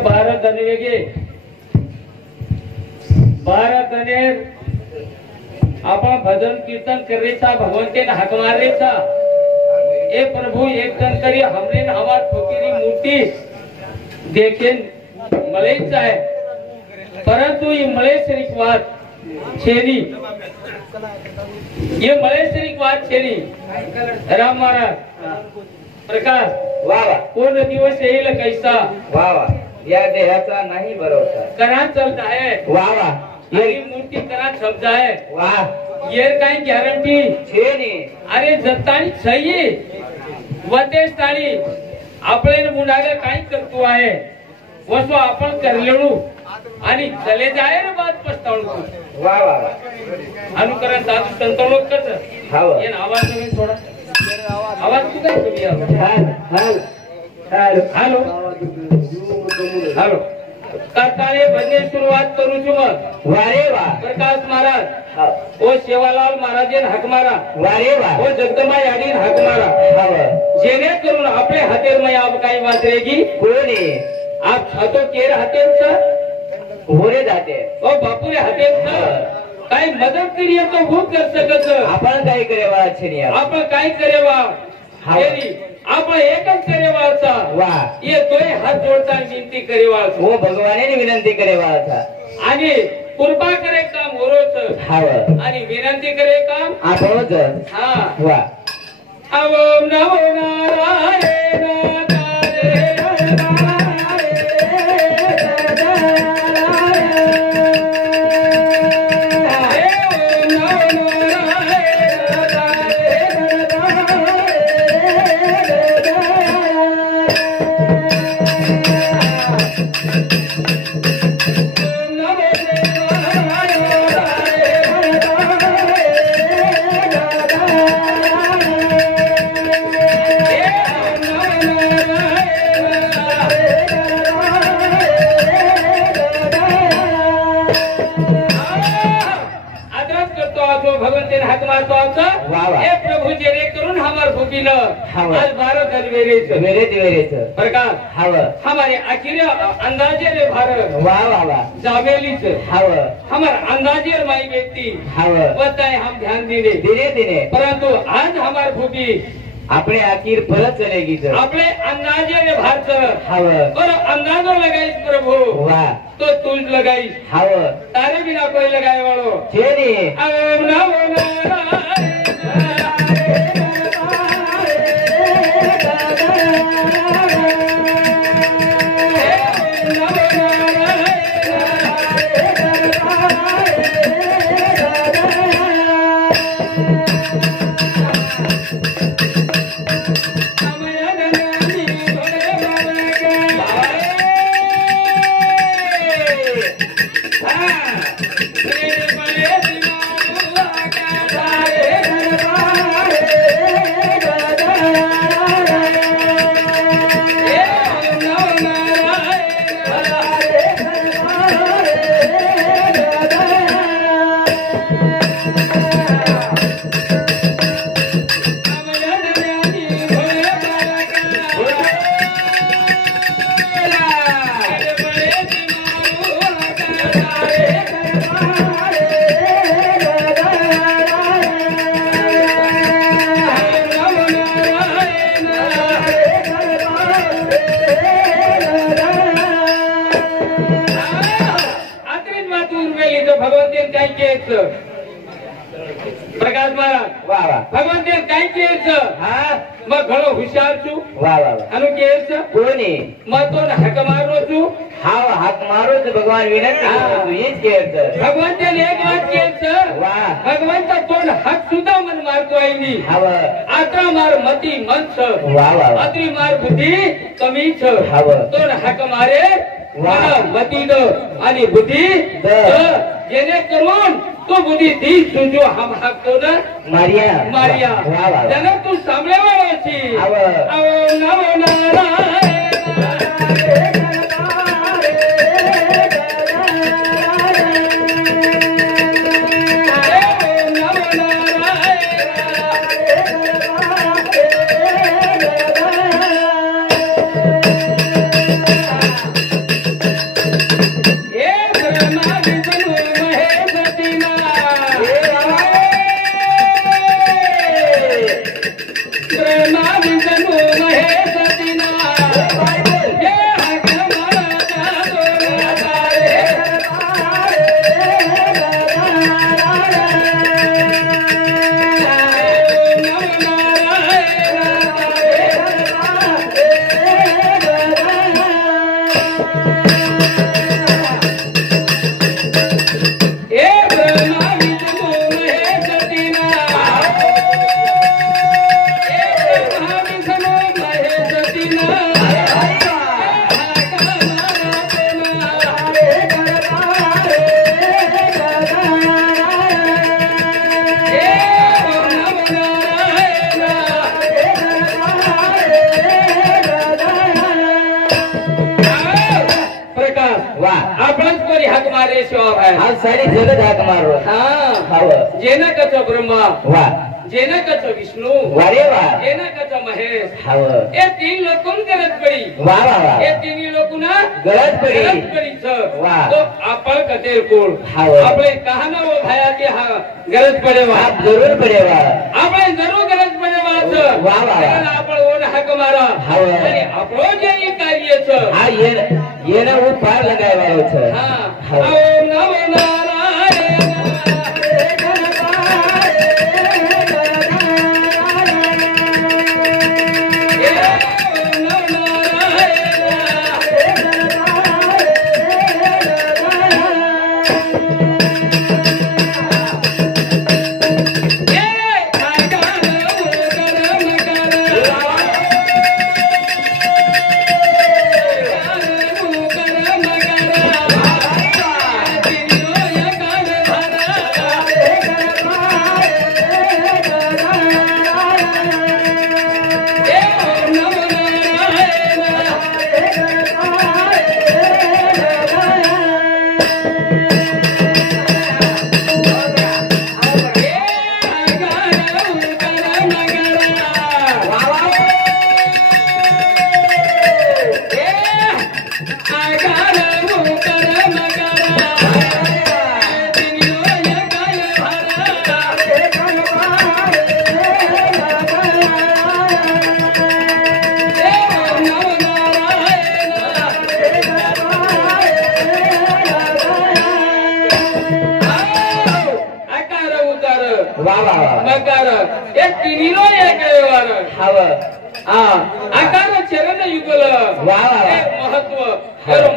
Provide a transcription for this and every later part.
भारत धनवेगे भारत धनेर आपण भजन कीर्तन करेचा भगवंते हाक मारेचा ए प्रभु एक जन करी हमने हमार फकीरी मूर्ति देखें मलेच है परंतु ये मलेश्वरी बात छेनी ये मलेश्वरी बात छेनी राम महाराज प्रकाश वाह वाह कोण दिवस येईल कैसा वाह वाह या देहाचा नाही भरोसा करा चलता है वाह वाह ये मूर्ति करा शब्द है वाह ये काही गॅरंटी छे नी अरे जत्तानी सही वतेस्तानी आपले मुंडागा काही करतो आहे वसो आपण करलेळू आणि चले जाय रे बात पस्तावू वाह वाह अनुकरण साधू संतलोक कस हाव ये आवाज तुम्ही थोडा आवाज तू काय तुम्ही हाल हॅलो हॅलो काकाळे भजन सुरुवात करू छु मग वारे वाह प्रकाश महाराज हाव ओ सेवालाल महाराजेन हाक मारा वारे वाह ओ जगदंबा यादीन हाक मारा हाव जेणेकरून आपले हातेर मै आप काही वाचरेगी कोणी आप छतो केर हातेर स होरे जाते ओ बापुरे हातेर स काही मदत करिए तो वो कर सकत आपण काय करेवा छे आपण काय करेवा हाव. तेरी आपण एकच करेवाचा वाह ये तोय हात जोडता विनंती करेवा वो भगवाने विनंती करेवा था आणि कृपा करे काम होरोच हाव आणि विनंती करे काम आपणच हा वाह ओम नमो नारायण वाह वाह हे प्रभु जेणेकरून हमार भूमिन हाव. आज भारत अलवेरेच वेरेच प्रकाश हाव हमारे आखिर अंदाजे रे भारत वाह वाह वाह जावेलीच हाव हमार अंदाजे माई व्यक्ति हाव बताए हम ध्यान दिले दिने दिने परंतु आज हमार भूमि अपने आखिर परत चलेगी तो अपने अंदाजे रे भारत हाव और अंदाजो लगाईस प्रभु वाह तो तुझ लगाईस हाव तारे बिना कोई लगाए वालो छे नी ओम नमो नारायण प्रकाश महाराज वाह वाह भगवान देव काय केस हा मग घणो हुशार छु वाह वाह वाह अनु केस कोणी मग तो हक मारो छु हाव हाक मारो तो भगवान विनंती करतो हेच केलं भगवान देव एक बात केस वाह भगवंता तोंड हक सुद्धा मन मारतो आहे हाव आता मार मती मन छ वाह वाह वाह अत्री मार बुद्धी कमी छ हाव तोंड हक मारे वाह. मती द आणि बुद्धी द. जेणेकरून तो बुद्धी दी सुजो हम हाकतो ना मारिया मारिया वाह वाह त्यानं तू सांभाळायची हाव ओम नमो नारायण सारी जगत हाक मारो जेना कचो ब्रह्मा वा जेना कचो विष्णु वारे वा जेना कचो महेश हाव ए तीन लोकों गरज पड़ी वा वा वा ए तीन लोकोना गरज पड़ी छ वा तो आपण कतेर कोण हाव આપણે કહાનો ભાયા કે હા ગરજ પડે वा आप जरूर पडे वा આપણે જરૂર ગરજ પડે वा छ वा वा आपण ओन हाक मारा हाव અને આપણો જે ઈ કાર્ય छ આ येना वो पार लगाय वाळो छ हां ओम नमो नारायण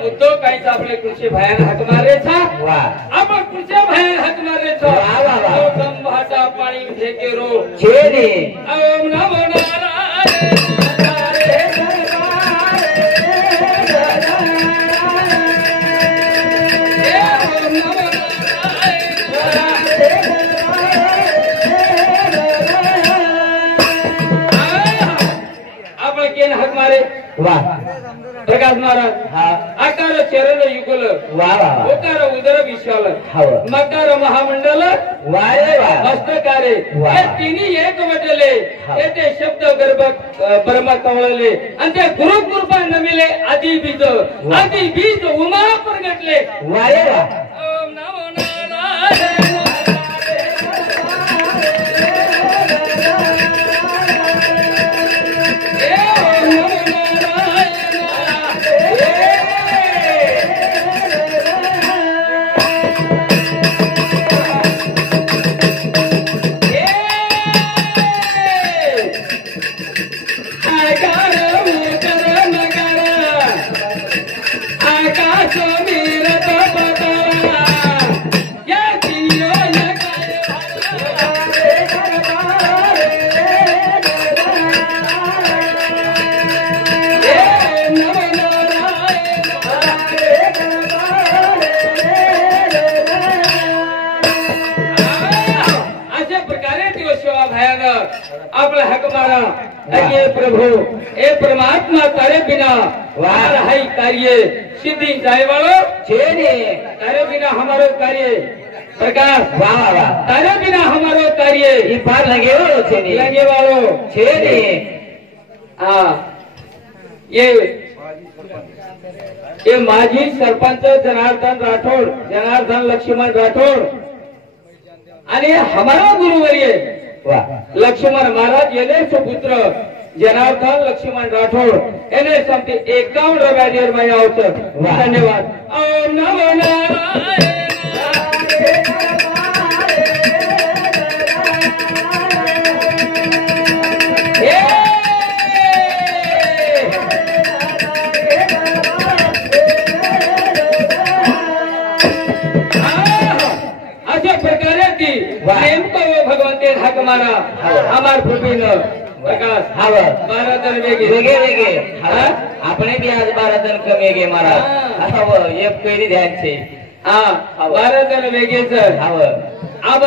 मुद्दो काहीच आपले कृषी भयान हाक मारे था आपण कृषी भयान हाक मारे था भाटा पाणी फेके रो छेदी ओम नमो नारायण वाह प्रकाश महाराज आकार चरण युगल वाह ओकार उदर विशाल हाव मकार महामंडल वारे वाह मस्तकारे हे तिन्ही एक म्हटले ते शब्द गर्भ ब्रह्म कवळले आणि ते गुरु कृपा नमिले आदि बीज उमा प्रगटले वारे वाह ओम नमो नारायण आपला हक मारा हे प्रभु हे परमात्मा तारे बिना वार है कार्य सिद्धि जाए वालो छेदी तारे बिना हमारो कार्य प्रकाश वाह वाह तारे बिना हमारो कार्य ये पार लगे वालो छेदी लगे वालो छेदी हाँ ये माजी सरपंच जनार्दन राठौड़ जनार्दन लक्ष्मण राठौड़ आणि हमारा गुरुवर्य लक्ष्मण महाराज येने सुपुत्र जनार्दन लक्ष्मण राठौड़ एने समती 51 रव्यादेर में आवत धन्यवाद ओम नमो नारायण मारा हमार फुफी न प्रकाश हाव 12 जण वेगे वेगे वेगे આપણે બી આજ 12 જણ કમે ગે મારા હાવ એક પેરી ધ્યાન છે હા 12 જણ વેગે છે હાવ अब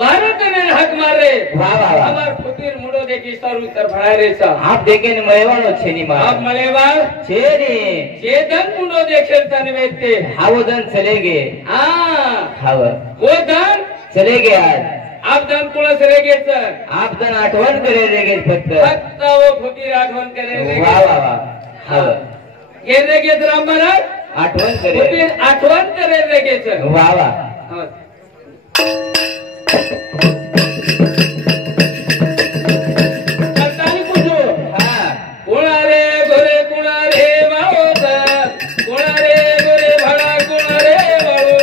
12 जण हाक मारे वाह वाह वाह हमार फुफीर मुंडो देखी सर उतर भराय रे छ આપ દેખે ને મળવાનો છે ની મારા आप मलेवार છે ને જે ધન मुंडो देखे तन वेते હાવ ધન ચલે ગે हां हाव वो धन चले गे आज आप धन कोणास रे गे सर आप धन आठवण करे रे गे फक्त फक्त वो फुफीर आठवण करे रे वाह वाह वाह हाव ये रे गे राम महाराज आठवण करे फुफीर आठवण करे रे गे सर वाह वाह करतानी पूछो हां कोणा रे गोरे कोणा रे वाळो कोणा रे गोरे भाडा कोणा रे वाळो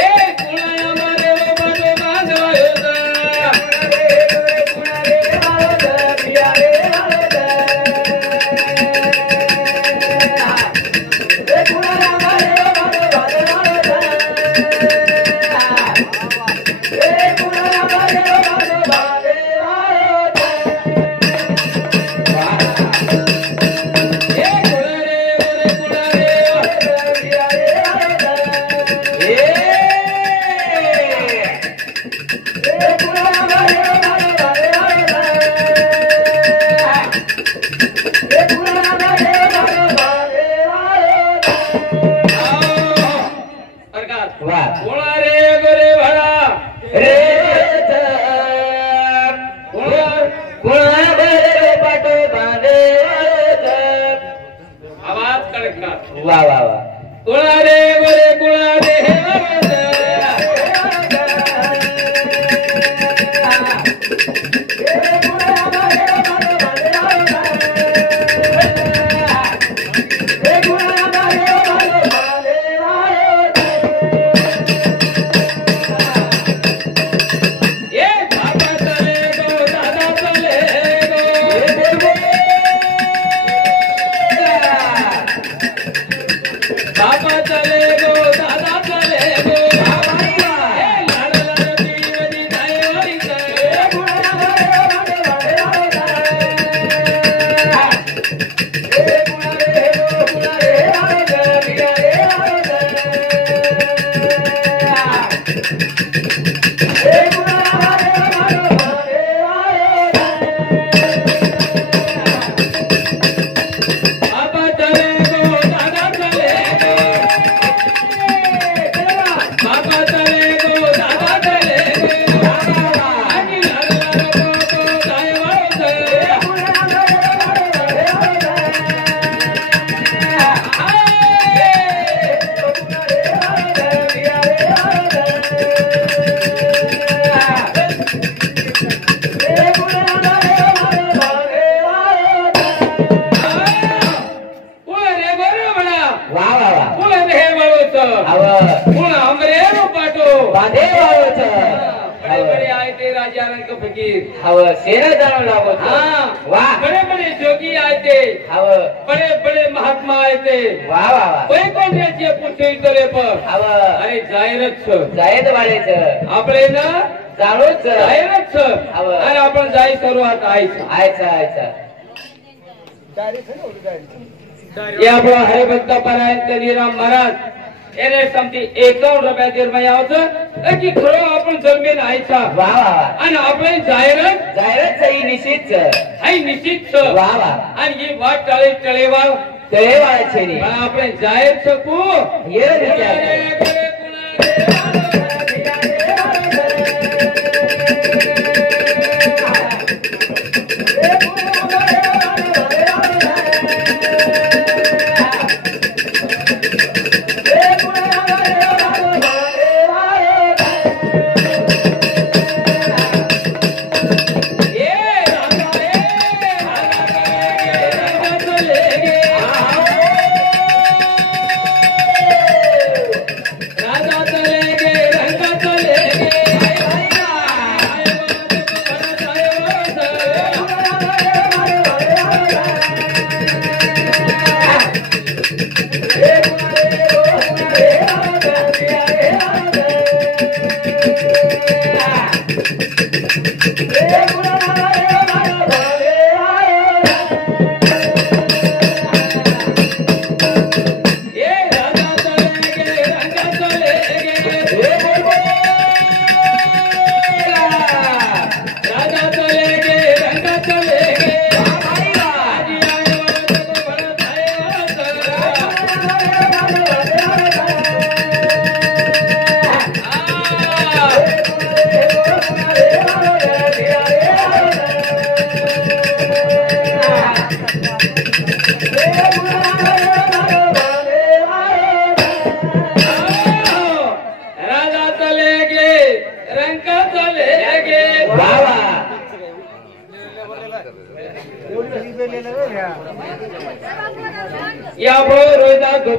ए कोणा आमारे वो बाजो बांधवायो कोणा रे गोरे कोणा रे वाळो पिया रे वाळो ए कोणा आमारे वो बाजो बांधवायो ए कोणा आमारे वो बाजो बांधवायो वाह कोणा रे गोरे भाडा रे कोणा रे पाटो बांधे आवाज कड़कना वाह वाह वाह कोणा रे गोरे कोणा रे बाबा चले गो दादा चले गो लाड लाड जीवनी जाय वारी जाय गुणा रे बड़े जोगी आए थे बड़े बड़े महात्मा आए थे वाह वाह वाह कोई कोण रे पूछे तरे पर अरे जाहिरच जायत वालेच आपले ना जाणूच जाहिरच अरे आपण जाई सुरुवात आयचं ये આપણો હરિભક્ત પરાયણ કનીરામ મહારાજ એને સમથી 51 રૂપિયા દેરમાં આવશે એકી ખરો આપણ જમીન આયછા વાહ વાહ વાહ અને આપણે જાહેરાત સહી નિશ્ચિત છે આઈ નિશ્ચિત છે વાહ વાહ અને એ વાત ટળેવાળ છે ની પણ આપણે જાહેર શકું એ વિચાર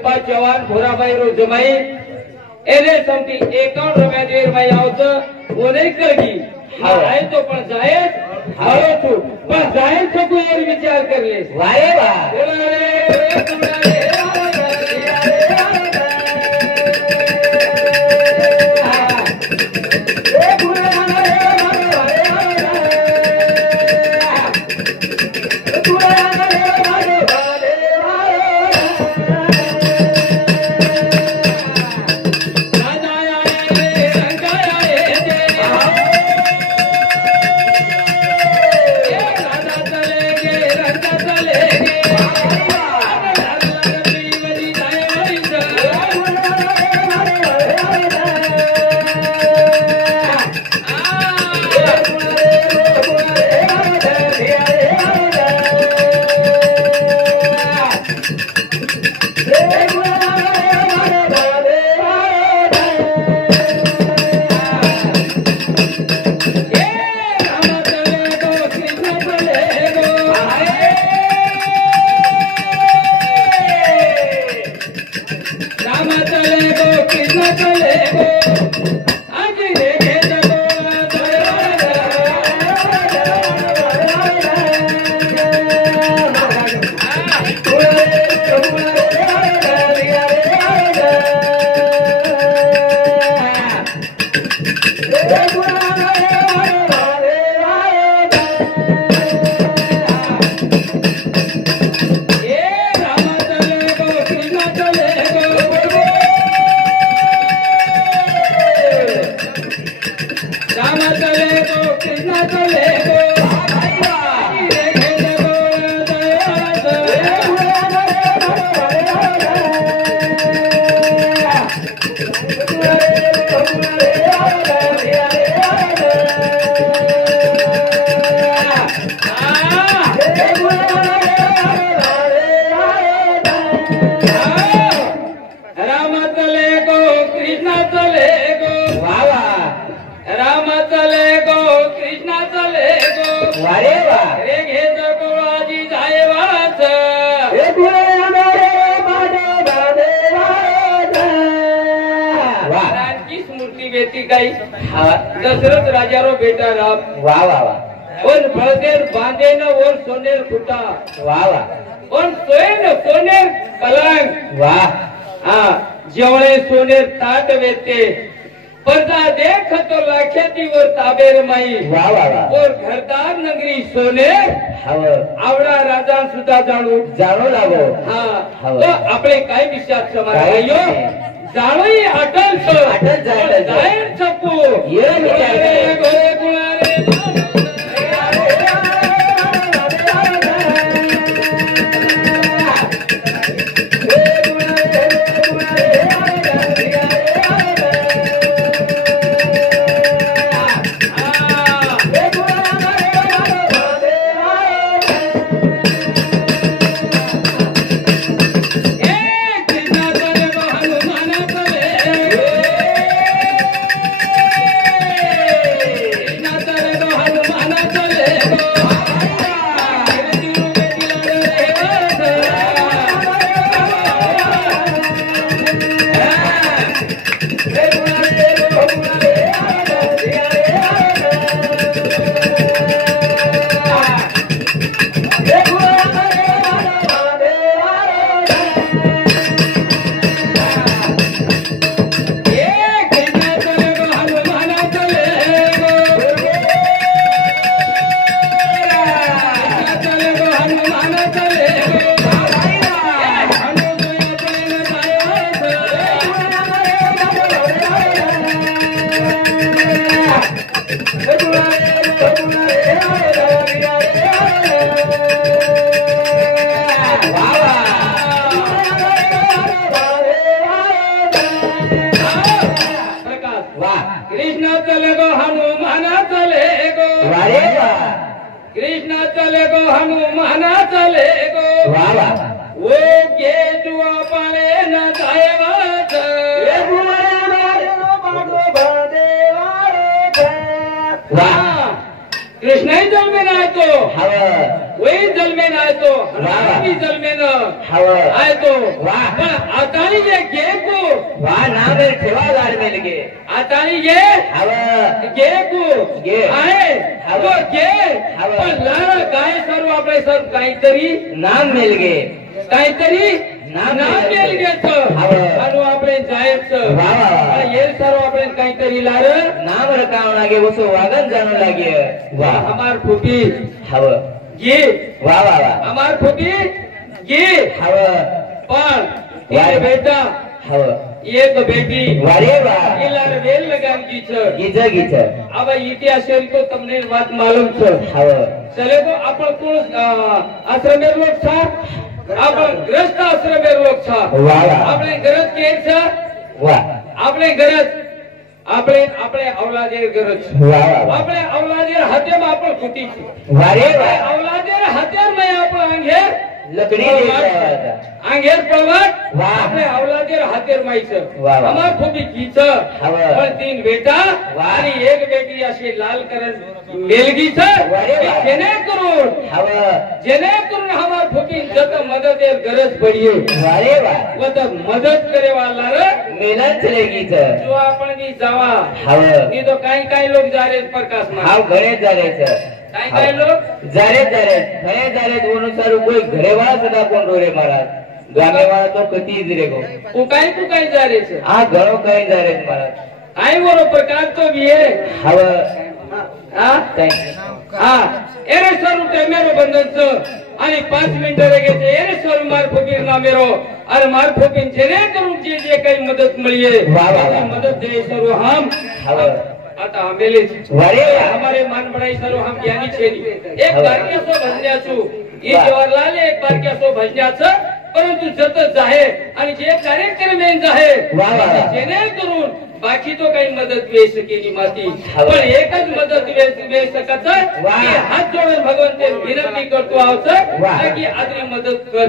गोपाळ चव्हाण भोराबाई रोजमाई એને સમથી 51 રૂપિયા દેર માં આવતો ઓને કરગી આય તો પણ જાહેર હાલો છું પણ જાહેર છે કોઈ એર વિચાર કરી લે વારે વાહ दशरथ राजा रो बेटा राम वाह वाह वाह और भरतेर बांधे न और सोनेर खुटा वाह वाह और सोयन सोनेर पलंग वाह हाँ जेवळे सोनेर ताट वेते पर्दा देख तो लाखेती और ताबेर माई वाह वाह वाह और घरदार नगरी सोने हव आवडा राजा सुद्धा जाणू लागो हाँ तो આપણે કાઈ વિચાર સમારાયો જાણોઈ અટલ છો અટલ જાય જાહેર છપુ એ વિચાર ગોરે ગુણારે कृष्ण चले गो हनुमान चले गो कृष्ण चले गो हनुमान चले गो वो के जुआ पाले न जायवाच कृष्ण ही जन्मे ना तो वही जलमेन आहे तो हनुमानी जलमेन आहे तो पण आतानी जे घे को वा नाम ठेवा गाड मेल गे आतानी घे घे को आहे तो घे पण लारा काय सर्व आपले सर्व काहीतरी नाम मेल गे काहीतरी नाम मेल घ्यायचं आणि आपले जायचं हे सर्व आपले काहीतरी लार नाम रकाव लागे वसो वागन जाणू लागे वा हमार फुटी हव घे वा वा वा हमार फुटी घे हव पण एक बेटा हव एक बेटी वारे वा इलार वेल लगान कीच गीच गीच अब इतिहास तो તમને વાત માલુમ છે हव चले तो आपण कोण आश्रमेर लोक छा आपण ग्रस्त आश्रमेर लोक छा वा वा આપણે ગરજ કે છે वा આપણે ગરજ આપણે અવલાદેર ગરજ वा वा આપણે અવલાદેર હાથેમાં આપણે ખૂટી છે वारे वा અવલાદેર હાથેમાં આપણે અંગે लकड़ी देता अंगेर पळवट वा आपले अवलादेर हातेर माईचं वा वा हमार खूबी कीच पण 3 बेटा वा आणि एक बेटी अशी लाल करण मेलगीच जेने करून हमार फुकी जत मदत गरज पडिये वारे वा व त मदत करे वाला रे मेलन चलेगी जो आपण नी जावा हव नी तो काही लोक जारे प्रकाश मा हाव घरे जारे काही लोक जारे घरे जारे अनुसार कोई घरे वाला सदा कोण रोरे महाराज गामे वाला तो कती रे गो तू काही जारे छ आ घरो काही जारे महाराज आई वरो प्रकार तो भी है हव हा हा एरे स्वरूप ते मेरो बंधन छ आणि 5 मिनिटं लगेच एरे स्वरूप मार फकीर ना मेरो और मार फकीर जेने करून जे काही मदत मिळीये मदत दे सर्व हम हव आता आमेले वारे हमारे मान बड़ाई सर्व हम ज्ञानी छेली एक बारक्या सो भजण्याचू ये जवाहरलाल एक बारक्या सो भजण्याचं परंतु जत जाहे आणि जे कार्यक्रम येन जाहे जेने करून बाकी तो काही मदत वेस केली माती पण एकच मदत वेस सकत की हात जोडून भगवंते विनंती करतो आहोत की आदरी मदत कर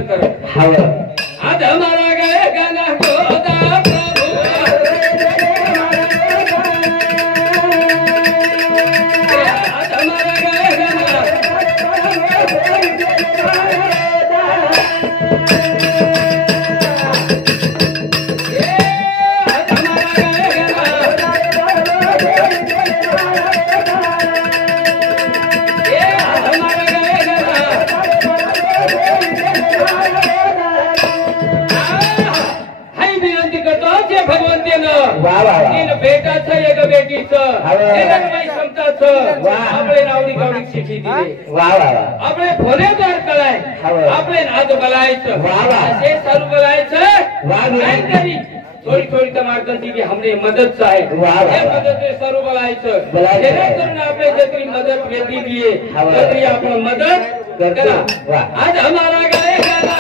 आज हमारा गाय गाना गोदा प्रभु आज हमारा गाय गाना बेटाचं एक बेटीचं क्षमताचं आपले नावडी गावडी शिकी दिले आपले फोनेदार कलाय आपले नाद बलायचं असे सर्व बलायचं काहीतरी थोडी मार्गांची की हमने मदत आहे हे मदत सर्व बलायचं जेणेकरून आपले जत्री मदत भेटी दिए तरी आपण मदत करा आज हमारा गाय गाना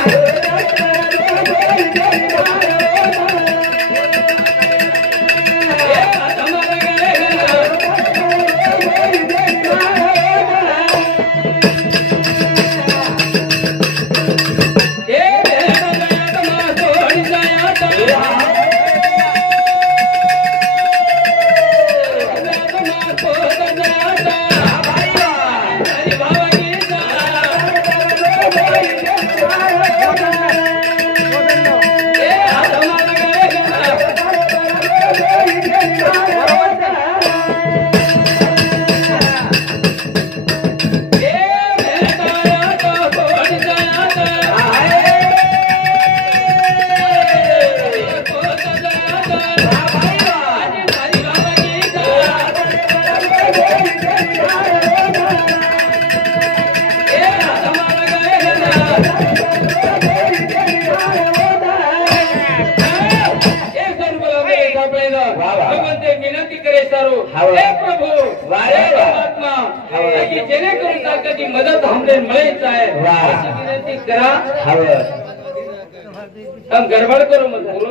मदत हमने मिळेच आहे विनंती करा हम गडबड करू मत बोलू